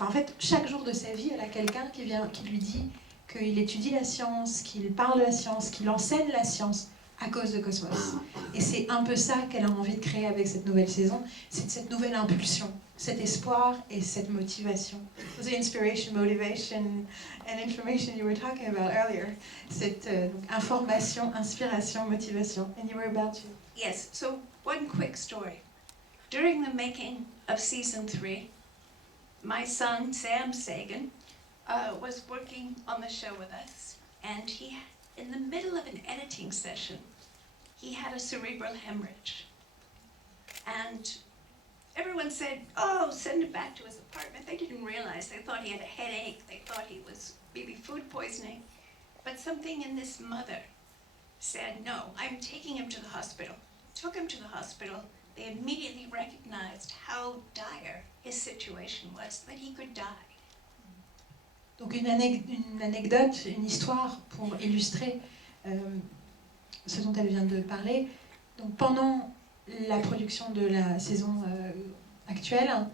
en fait, chaque jour de sa vie, elle a quelqu'un qui lui dit qu'il étudie la science, qu'il parle de la science, qu'il enseigne la science à cause de Cosmos. Et c'est un peu ça qu'elle a envie de créer avec cette nouvelle saison, c'est cette nouvelle impulsion, cet espoir et cette motivation. The inspiration, motivation and information you were talking about earlier. Cette information, inspiration, motivation. And you were about to... Yes, so one quick story. During the making of season 3, my son, Sam Sagan, was working on the show with us, and in the middle of an editing session, he had a cerebral hemorrhage. And everyone said, oh, send him back to his apartment. They didn't realize. They thought he had a headache. They thought he was maybe food poisoning. But something in this mother said, no, I'm taking him to the hospital. Took him to the hospital. They immediately recognized how dire his situation was, that he could die. Donc une anecdote, une histoire pour illustrer ce dont elle vient de parler. Donc pendant la production de la saison actuelle,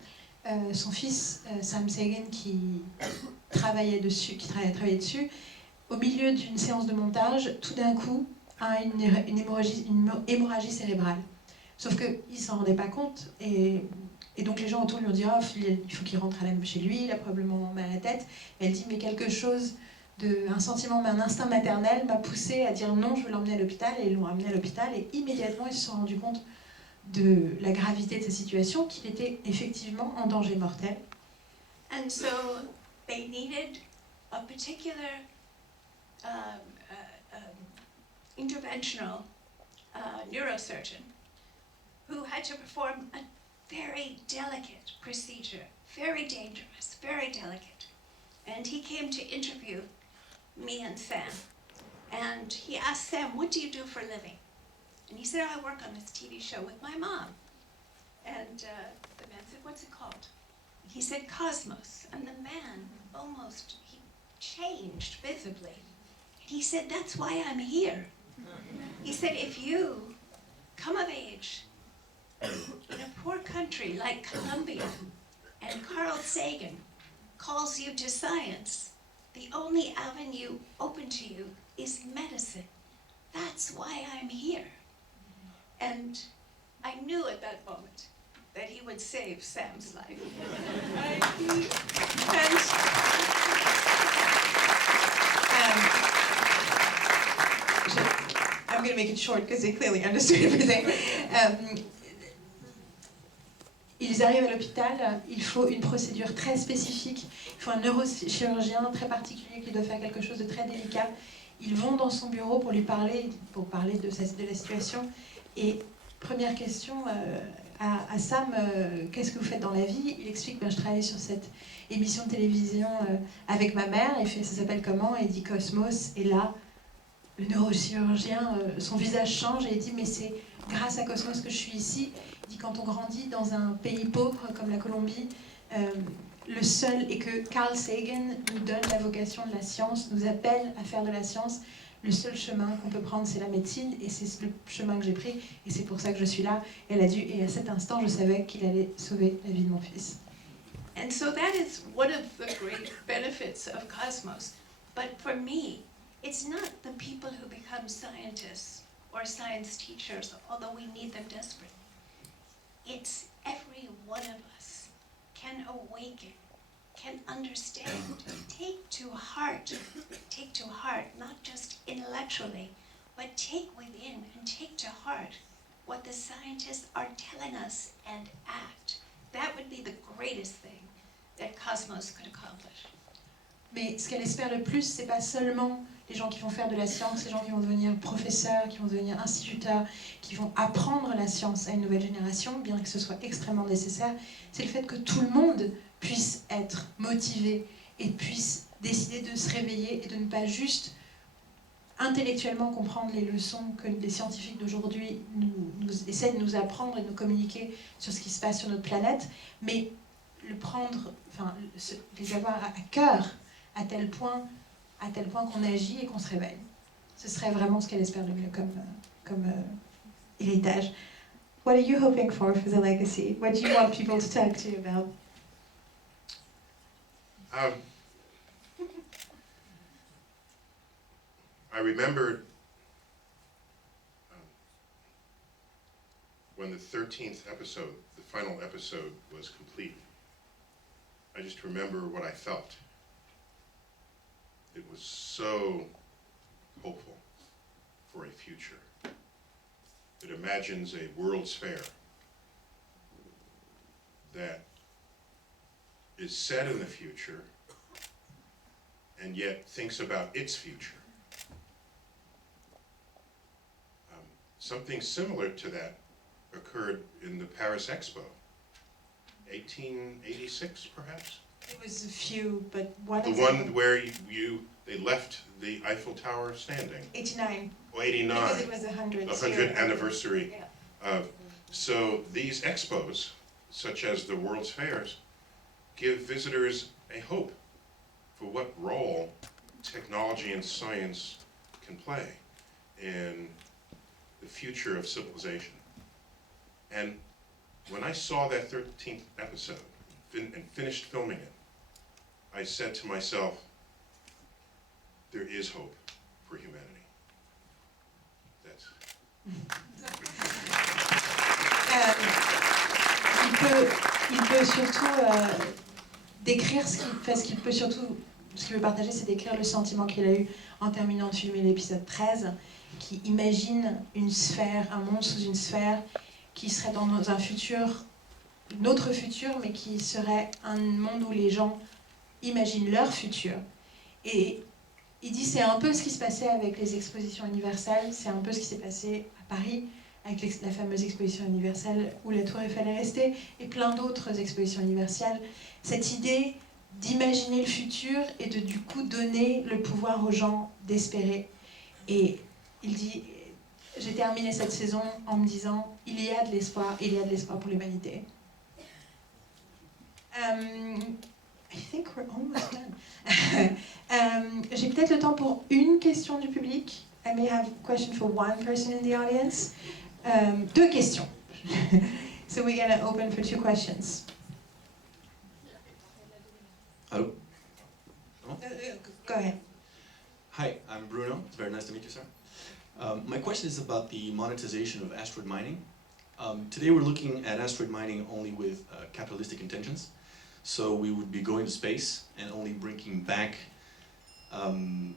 son fils Sam Sagan qui travaillait dessus, au milieu d'une séance de montage, tout d'un coup a une hémorragie cérébrale. Sauf qu'il ne s'en rendait pas compte et donc les gens autour lui ont dit oh, il faut qu'il rentre chez lui, il a probablement mal à la tête. Et elle dit mais quelque chose, un instinct maternel m'a poussé à dire non, je veux l'emmener à l'hôpital, et ils l'ont amené à l'hôpital et immédiatement ils se sont rendus compte de la gravité de sa situation, qu'il était effectivement en danger mortel. And so they needed a particular interventional neurosurgeon who had to perform a very delicate procedure, very dangerous, very delicate. And he came to interview me and Sam. And he asked Sam, what do you do for a living? And he said, I work on this TV show with my mom. And the man said, what's it called? He said, Cosmos. And the man he changed visibly. He said, that's why I'm here. He said, if you come of age in a poor country like Colombia, and Carl Sagan calls you to science, the only avenue open to you is medicine. That's why I'm here. And I knew at that moment that he would save Sam's life. I'm going to make it short because they clearly understood everything. Ils arrivent à l'hôpital, il faut une procédure très spécifique, il faut un neurochirurgien très particulier qui doit faire quelque chose de très délicat. Ils vont dans son bureau pour lui parler, de la situation. Et première question à Sam, qu'est-ce que vous faites dans la vie? Il explique, je travaille sur cette émission de télévision avec ma mère, ça s'appelle comment? Et il dit Cosmos, et là, le neurochirurgien, son visage change et il dit mais c'est grâce à Cosmos que je suis ici. Il dit quand on grandit dans un pays pauvre comme la Colombie, le seul, et que Carl Sagan nous donne la vocation de la science, nous appelle à faire de la science, le seul chemin qu'on peut prendre c'est la médecine et c'est le chemin que j'ai pris et c'est pour ça que je suis là. Et à cet instant je savais qu'il allait sauver la vie de mon fils. And so that is one of the great benefits of Cosmos. But for me, it's not the people who become scientists or science teachers, although we need them desperately. It's every one of us can awaken, can understand, take to heart, not just intellectually, but take within and take to heart what the scientists are telling us and act. That would be the greatest thing that Cosmos could accomplish. Mais ce qu'elle espère le plus, c'est pas seulement les gens qui vont faire de la science, les gens qui vont devenir professeurs, qui vont devenir instituteurs, qui vont apprendre la science à une nouvelle génération, bien que ce soit extrêmement nécessaire, c'est le fait que tout le monde puisse être motivé et puisse décider de se réveiller et de ne pas juste intellectuellement comprendre les leçons que les scientifiques d'aujourd'hui nous essaient de nous apprendre et de nous communiquer sur ce qui se passe sur notre planète, mais les avoir à cœur à tel point qu'on agit et qu'on se réveille. Ce serait vraiment ce qu'elle espère le mieux comme héritage. What are you hoping for the legacy? What do you want people to talk to you about? I remembered when the 13th episode, the final episode, was completed. I just remember what I felt. It was so hopeful for a future. It imagines a World's Fair that is set in the future and yet thinks about its future. Something similar to that occurred in the Paris Expo 1886, perhaps? It was a few, but one The example. one where they left the Eiffel Tower standing. 89. Or 89. Because it was the 100th. The 100th anniversary. Yeah. So these expos, such as the World's Fairs, give visitors a hope for what role technology and science can play in the future of civilization. And when I saw that 13th episode and finished filming it, I said to myself, there is hope for humanity. That's... Il peut surtout décrire ce qu'il peut surtout, ce qu'il veut partager, c'est décrire le sentiment qu'il a eu en terminant de filmer l'épisode 13, qui imagine une sphère, un monde sous une sphère, qui serait dans un futur, notre futur, mais qui serait un monde où les gens imaginent leur futur. Et il dit c'est un peu ce qui se passait avec les expositions universelles, c'est un peu ce qui s'est passé à Paris, avec la fameuse exposition universelle où la Tour Eiffel est restée, et plein d'autres expositions universelles. Cette idée d'imaginer le futur et de du coup donner le pouvoir aux gens d'espérer. Et il dit, j'ai terminé cette saison en me disant, il y a de l'espoir pour l'humanité. I think we're almost done. J'ai peut-être le temps pour une question du public. I may have a question for one person in the audience. Deux questions. So we're going to open for 2 questions. Hello? Go ahead. Hi, I'm Bruno. It's very nice to meet you, sir. My question is about the monetization of asteroid mining. Today we're looking at asteroid mining only with capitalistic intentions. So we would be going to space and only bringing back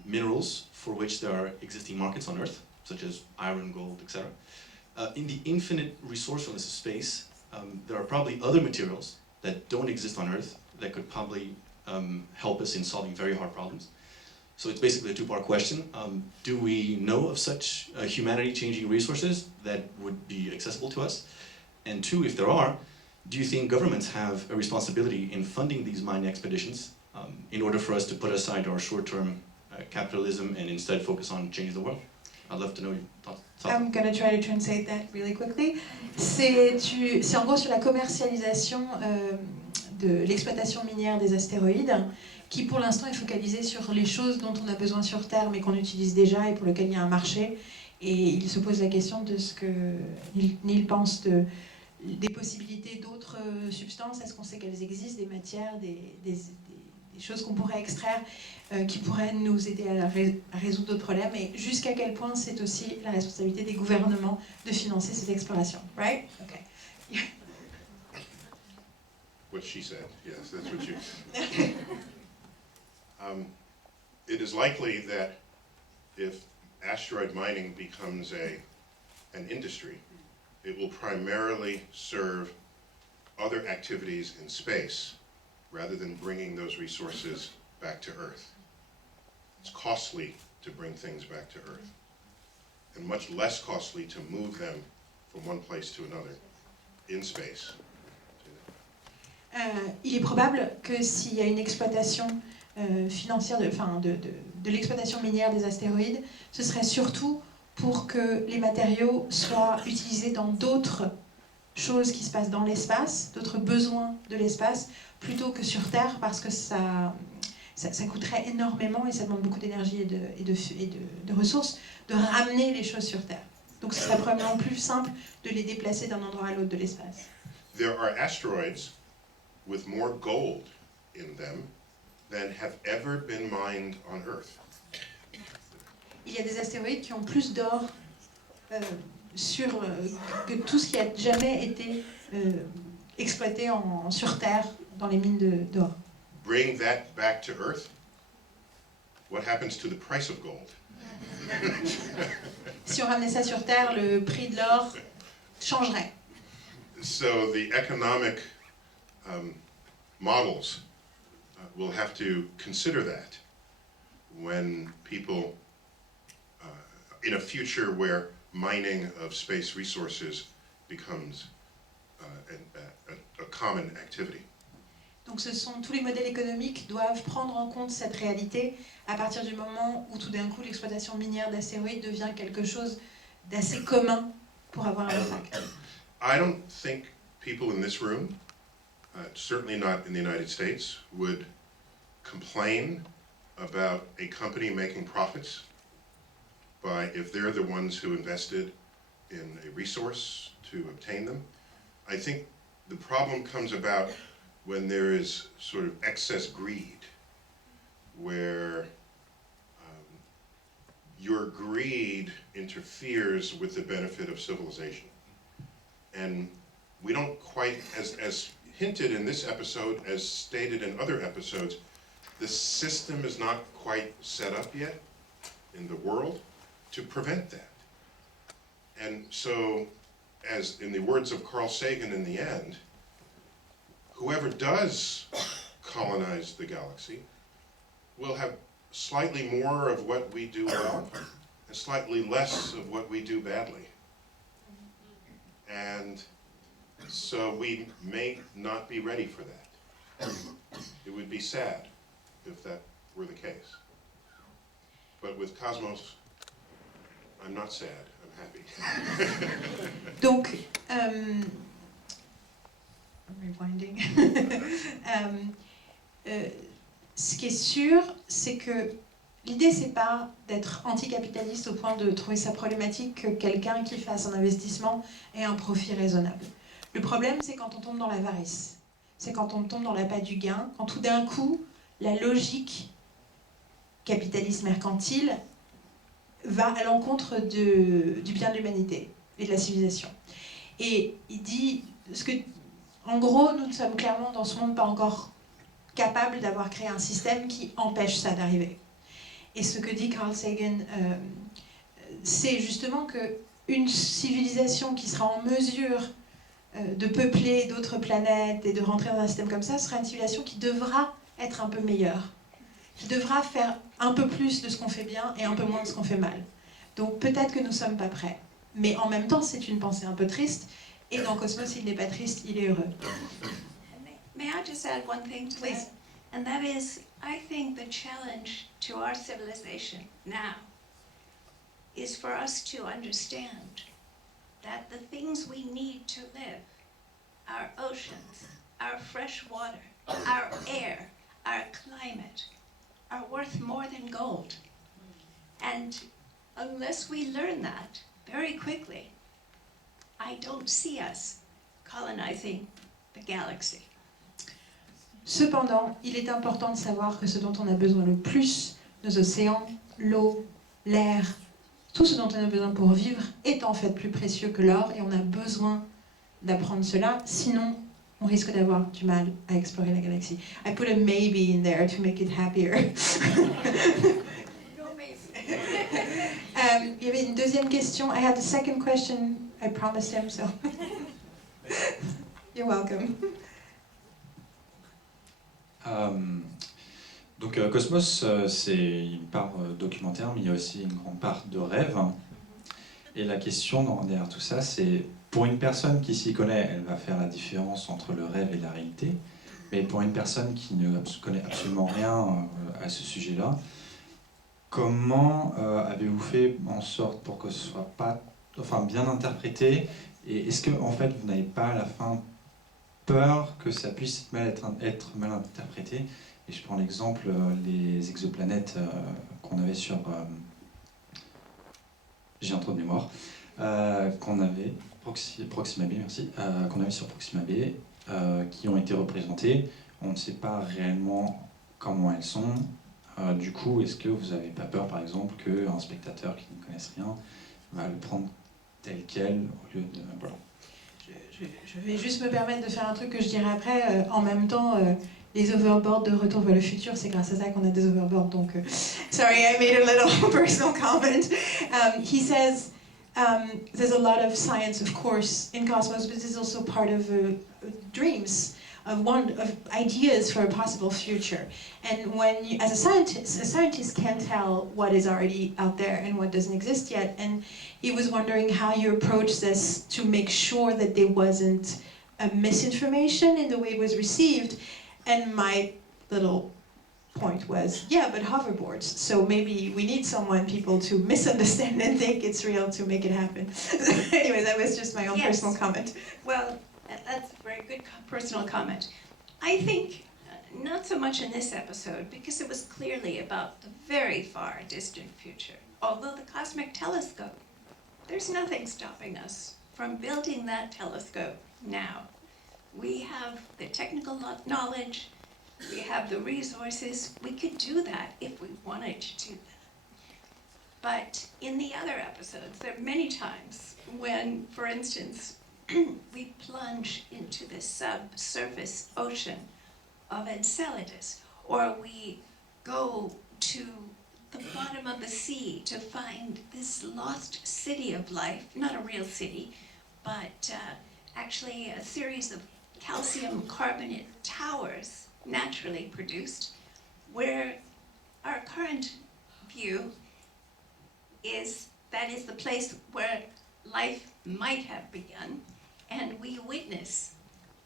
minerals for which there are existing markets on Earth, such as iron, gold, etc. In the infinite resourcefulness of space, there are probably other materials that don't exist on Earth that could probably help us in solving very hard problems. So it's basically a 2-part question. Do we know of such humanity-changing resources that would be accessible to us? And 2, if there are, do you think governments have a responsibility in funding these mining expeditions in order for us to put aside our short-term capitalism and instead focus on changing the world? I'd love to know your thoughts. I'm going to try to translate that really quickly. C'est en gros sur la commercialisation de l'exploitation minière des astéroïdes, qui pour l'instant est focalisée sur les choses dont on a besoin sur Terre mais qu'on utilise déjà et pour lesquelles il y a un marché. Et il se pose la question de ce que Neil pense des possibilités d'autres substances. Est-ce qu'on sait qu'elles existent, des matières, des choses qu'on pourrait extraire qui pourraient nous aider à résoudre d'autres problèmes, et jusqu'à quel point c'est aussi la responsabilité des gouvernements de financer cette exploration. Right? Okay. What she said, yes, that's what you... It is likely that if asteroid mining becomes an industry, it will primarily serve other activities in space rather than bringing those resources back to Earth. It's costly to bring things back to Earth, and much less costly to move them from one place to another in space. Il est probable que s'il y a une exploitation financière de l'exploitation minière des astéroïdes, ce serait surtout pour que les matériaux soient utilisés dans d'autres choses qui se passent dans l'espace, d'autres besoins de l'espace, plutôt que sur Terre, parce que ça coûterait énormément et ça demande beaucoup d'énergie et de ressources de ramener les choses sur Terre. Donc ce serait probablement plus simple de les déplacer d'un endroit à l'autre de l'espace. There are asteroids with more gold in them than have ever been mined on Earth. Il y a des astéroïdes qui ont plus d'or que tout ce qui a jamais été exploité sur Terre dans les mines d'or. Bring that back to Earth, what happens to the price of gold? Si on ramenait ça sur Terre, le prix de l'or changerait. So the economic models will have to consider that when people, in a future where mining of space resources becomes a common activity. Donc tous les modèles économiques doivent prendre en compte cette réalité à partir du moment où tout d'un coup l'exploitation minière d'astéroïdes devient quelque chose d'assez commun pour avoir un impact. I don't think people in this room, certainly not in the United States, would complain about a company making profits if they're the ones who invested in a resource to obtain them. I think the problem comes about when there is sort of excess greed, where your greed interferes with the benefit of civilization. And we don't quite, as hinted in this episode, as stated in other episodes, the system is not quite set up yet in the world to prevent that. And so, as in the words of Carl Sagan in the end, whoever does colonize the galaxy will have slightly more of what we do well and slightly less of what we do badly. And so we may not be ready for that. It would be sad if that were the case. But with Cosmos, I'm not sad, I'm happy. Donc, rewinding. Ce qui est sûr, c'est que l'idée, c'est pas d'être anticapitaliste au point de trouver ça problématique que quelqu'un qui fasse un investissement ait un profit raisonnable. Le problème, c'est quand on tombe dans l'avarice. C'est quand on tombe dans l'appât du gain, quand tout d'un coup, la logique capitaliste mercantile va à l'encontre du bien de l'humanité et de la civilisation. Et il dit, en gros, nous ne sommes clairement dans ce monde pas encore capables d'avoir créé un système qui empêche ça d'arriver. Et ce que dit Carl Sagan, c'est justement qu'une civilisation qui sera en mesure de peupler d'autres planètes et de rentrer dans un système comme ça sera une civilisation qui devra être un peu meilleure, qui devra faire un peu plus de ce qu'on fait bien et un peu moins de ce qu'on fait mal. Donc peut-être que nous ne sommes pas prêts. Mais en même temps, c'est une pensée un peu triste. Et dans Cosmos, il n'est pas triste, il est heureux. May I just add one thing to Please. that? And that is, I think the challenge to our civilization now is for us to understand that the things we need to live, our oceans, our fresh water, our air, our climate, are worth more than gold. And unless we learn that very quickly, I don't see us colonizing the galaxy. Cependant, il est important de savoir que ce dont on a besoin le plus, nos océans, l'eau, l'air, tout ce dont on a besoin pour vivre est en fait plus précieux que l'or et on a besoin d'apprendre cela, sinon on risque d'avoir du mal à explorer la galaxie. I put a maybe in there to make it happier. No, maybe. Il y avait une deuxième question. I had a second question. I promised him, so you're welcome. Donc Cosmos, c'est une part documentaire, mais il y a aussi une grande part de rêve. Et la question derrière tout ça, c'est pour une personne qui s'y connaît, elle va faire la différence entre le rêve et la réalité. Mais pour une personne qui ne connaît absolument rien à ce sujet-là, comment avez-vous fait en sorte pour que ce soit pas, bien interprété? Et est-ce que en fait vous n'avez pas à la fin peur que ça puisse être mal interprété? Et je prends l'exemple les exoplanètes qu'on avait sur j'ai un trou de mémoire qu'on avait Proxima B, merci, qu'on avait sur Proxima B, qui ont été représentées. On ne sait pas réellement comment elles sont. Du coup, est-ce que vous n'avez pas peur, par exemple, qu'un spectateur qui ne connaisse rien va le prendre tel quel au lieu de voilà. Je vais juste me permettre de faire un truc que je dirai après. En même temps, les overboards de Retour vers le futur, c'est grâce à ça qu'on a des overboards. Donc, sorry, I made a little personal comment. He says there's a lot of science, of course, in Cosmos, but this is also part of dreams, of ideas for a possible future. And when you, as a scientist can't tell what is already out there and what doesn't exist yet. And he was wondering how you approach this to make sure that there wasn't misinformation in the way it was received. And my little point was, yeah, but hoverboards. So maybe we need people to misunderstand and think it's real to make it happen. Anyway, that was just my own personal comment. Well, that's a very good personal comment. I think not so much in this episode, because it was clearly about the very far distant future. Although the cosmic telescope, there's nothing stopping us from building that telescope now. We have the technical knowledge, we have the resources, we could do that if we wanted to do that. But in the other episodes, there are many times when, for instance, we plunge into the subsurface ocean of Enceladus, or we go to the bottom of the sea to find this lost city of life, not a real city, but actually a series of calcium carbonate towers naturally produced, where our current view is that is the place where life might have begun, and we witness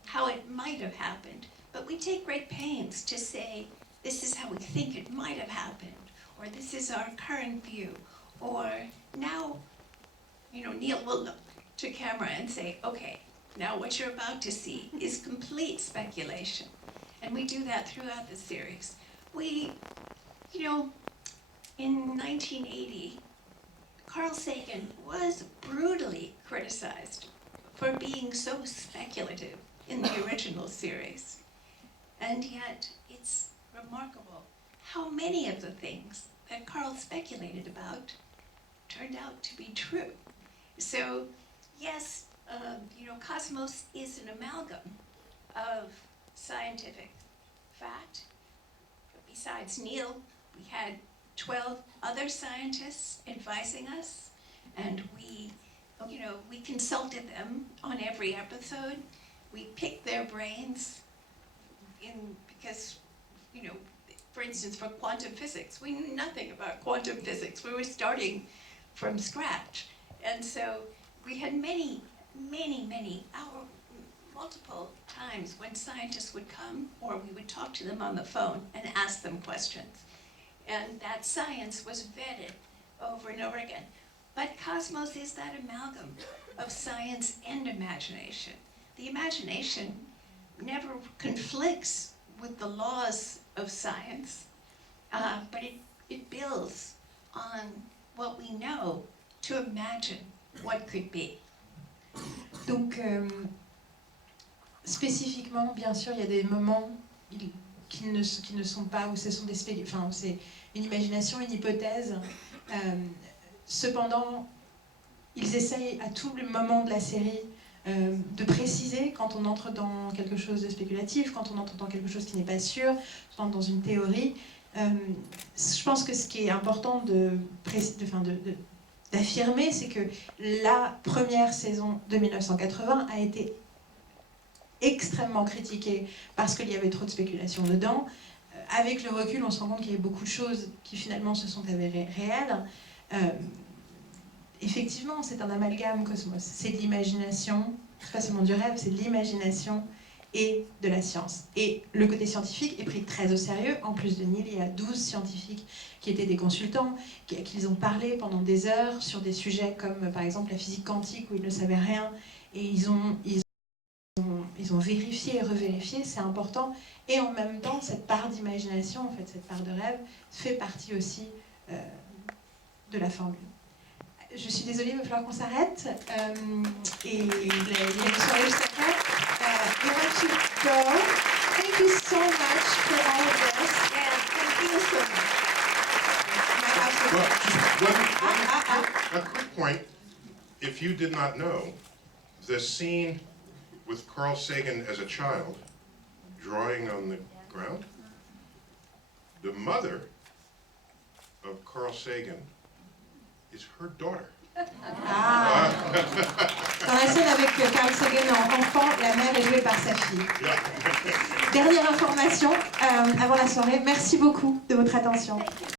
how it might have happened, but we take great pains to say, this is how we think it might have happened, or this is our current view, or now, Neil will look to camera and say, okay, now what you're about to see is complete speculation. And we do that throughout the series. We, in 1980, Carl Sagan was brutally criticized for being so speculative in the original series. And yet, it's remarkable how many of the things that Carl speculated about turned out to be true. So, yes, Cosmos is an amalgam of scientific fact. But besides Neil, we had 12 other scientists advising us, and we consulted them on every episode. We picked their brains because, for instance, for quantum physics, we knew nothing about quantum physics. We were starting from scratch. And so we had multiple times when scientists would come, or we would talk to them on the phone and ask them questions. And that science was vetted over and over again. But Cosmos is that amalgam of science and imagination. The imagination never conflicts with the laws of science, but it builds on what we know to imagine what could be. Donc, spécifiquement, bien sûr, il y a des moments qui ne sont pas, où ce sont où c'est une imagination, une hypothèse. Cependant, ils essayent à tout le moment de la série de préciser quand on entre dans quelque chose de spéculatif, quand on entre dans quelque chose qui n'est pas sûr, quand on entre dans une théorie. Je pense que ce qui est important d'affirmer, c'est que la première saison de 1980 a été extrêmement critiquée parce qu'il y avait trop de spéculation dedans. Avec le recul, on se rend compte qu'il y a beaucoup de choses qui finalement se sont avérées réelles. Effectivement, c'est un amalgame, Cosmos. C'est de l'imagination, c'est pas seulement du rêve, c'est de l'imagination et de la science. Et le côté scientifique est pris très au sérieux. En plus de Neil, il y a 12 scientifiques qui étaient des consultants, à qui ils ont parlé pendant des heures sur des sujets comme par exemple la physique quantique où ils ne savaient rien. Et ils ont vérifié et revérifié, c'est important. Et en même temps, cette part d'imagination, en fait, cette part de rêve, fait partie aussi de la formule. Je suis désolée, il va falloir qu'on s'arrête. Et l'émission est juste après. We want to go. Thank you so much for all of this. And thank you so much. Well, a quick point. If you did not know, the scene with Carl Sagan as a child, drawing on the ground, the mother of Carl Sagan is her daughter. Ah. Dans la scène avec Carl Sagan en enfant, la mère est jouée par sa fille. Dernière information avant la soirée. Merci beaucoup de votre attention.